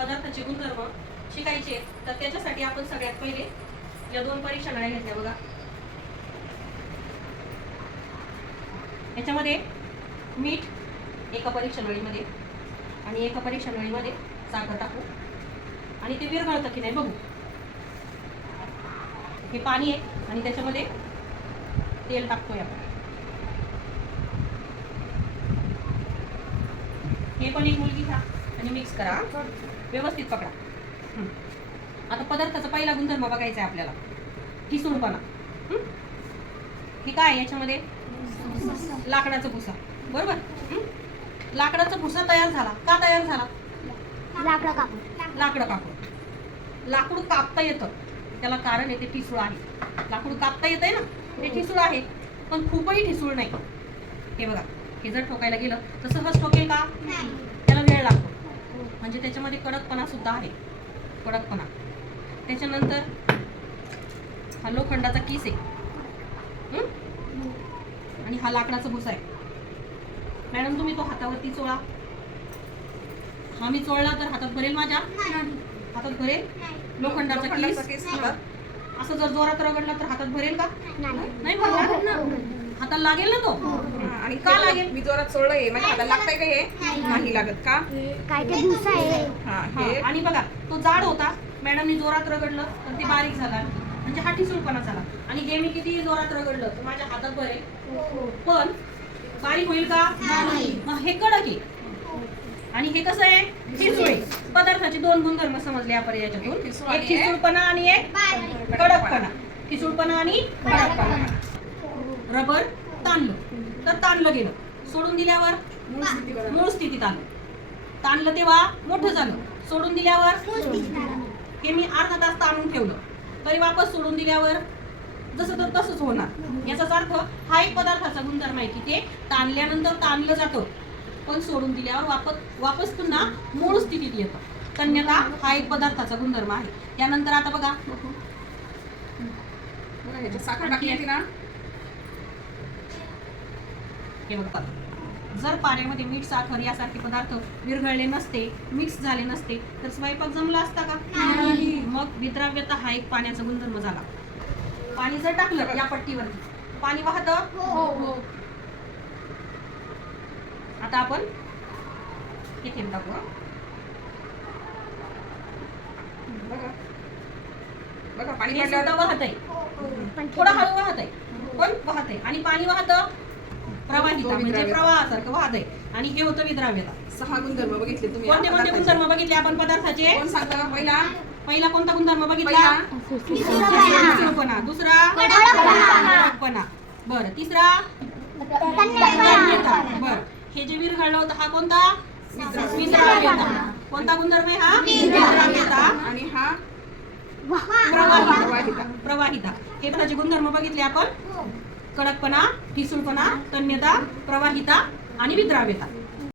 पदार्थाचे गुणधर्म शिकायचे आहेत, तर त्याच्यासाठी आपण सगळ्यात पहिले या दोन परीक्षा नळ्या घेतल्या बघा. याच्यामध्ये मीठ एका परीक्षा नळीमध्ये आणि एका परीक्षा नळीमध्ये साखर टाकू. आणि ते विरघळतं की नाही बघू. हे पाणी आहे आणि त्याच्यामध्ये तेल टाकतोय आपण. हे पण एक मुलगी घ्या आणि मिक्स करा. व्यवस्थित पकडा. आता पदार्थाचा पहिला गुणधर्म बघायचा आहे आपल्याला. ठिसूळपणा. हं? हे काय याच्यामध्ये? लाकडाचा भुसा. बरोबर? लाकडाचा भुसा तयार झाला. का तयार झाला? लाकडं कापून. लाकडं कापून. लाकूड कापता येतं. त्याला कारण आहे ते ठिसूळ आहे. लाकूड कापता येत आहे ना? ते ठिसूळ आहे. पण खूपही ठिसूळ नाही. हे बघा. हे जर ठोकायला गेलं तर सहज ठोकेल का? त्याला वेळ लागतो. म्हणजे त्याच्यामध्ये कडकपणा सुद्धा आहे. कडकपणा. त्याच्यानंतर हा लोखंडाचा किस आहे. हं? आणि हा लाकडाचा भुसा आहे. मॅडम तुम्ही तो हातावरती चोळा. हा मी चोळला तर हातात भरेल माझ्या? हातात भरेल? लोखंडाचा लोखंडाचा किस. असं जर जोरात रगडला तर हातात भरेल का? नाही. नाही भरणार? ना हाताला लागेल ना तो? हा, आणि का लागेल? मी जोरात सोडलंय माझ्या हाताला लागतंय का हे? नाही लागत का? काय ते भुसा आहे. हा हा, हे. आणि बघा तो जाड होता. मॅडमनी जोरात रगडलं तर ते बारीक झाला. म्हणजे हा ठिसूळपणा झाला. आणि हे मी किती जोरात रगडलं तर माझ्या हातात भरेल पण बारीक होईल का? मग हे कडक आहे. आणि हे कसं आहे? ठिसूळ पदार्थाचे दोन गुणधर्म समजले आपण याच्यातून एक ठिसूळपणा आणि एक कडकपणा. ठिसूळपणा आणि कडकपणा. रबर ताणलं. तर ताणलं गेलं. सोडून दिल्यावर मूळ स्थितीत आलं ताणलं. तेव्हा मोठं झालं. सोडून दिल्यावर हे मी अर्धा तास ताणून ठेवलं. तरी वापस सोडून दिल्यावर जसं तर तसंच होणार. याचाच अर्थ हा एक पदार्थाचा गुणधर्म आहे की ते ताणल्यानंतर ताणलं जातं. पण सोडून दिल्यावर वापस वापस पुन्हा मूळ स्थितीत येतं. तन्यता हा एक पदार्थाचा गुणधर्म आहे. त्यानंतर आता बघा. साखर टाकली ना हे बघा जर पाण्यामध्ये मीठ साखर यासारखे पदार्थ विरघळले नसते मिक्स झाले नसते तर स्वयंपाक जमला असता का? मग विद्राव्यता हा एक पाण्याचा गुणधर्म झाला. पाणी जर टाकलं या पट्टीवरती पाणी वाहतं? आता आपण हे थेंब टाकू हं. बघा. बघा पाणी हे वाहत आहे थोडं हळू वाहत आहे पण वाहत आहे आणि पाणी वाहतं? प्रवाहिता म्हणजे. प्रवाहासारखं वाहत आहे. आणि हे होतं विद्राव्यता. सहा गुणधर्म बघितले तुम्ही कोणते कोणते. गुणधर्म बघितले आपण पदार्थाचे? कोण सांगता? पहिला. पहिला कोणता गुणधर्म बघितला? दुसरा. बरं तिसरा. बरं. हे जे विरघळलं होतं हा कोणता? विद्राव्यता. कोणता गुणधर्म आहे हा? विद्राव्यता. आणि हा? प्रवाहिता. प्रवाहिता. हे त्याचे गुणधर्म बघितले आपण? कडकपणा ठिसूळपणा तन्यता प्रवाहिता आणि विद्राव्यता.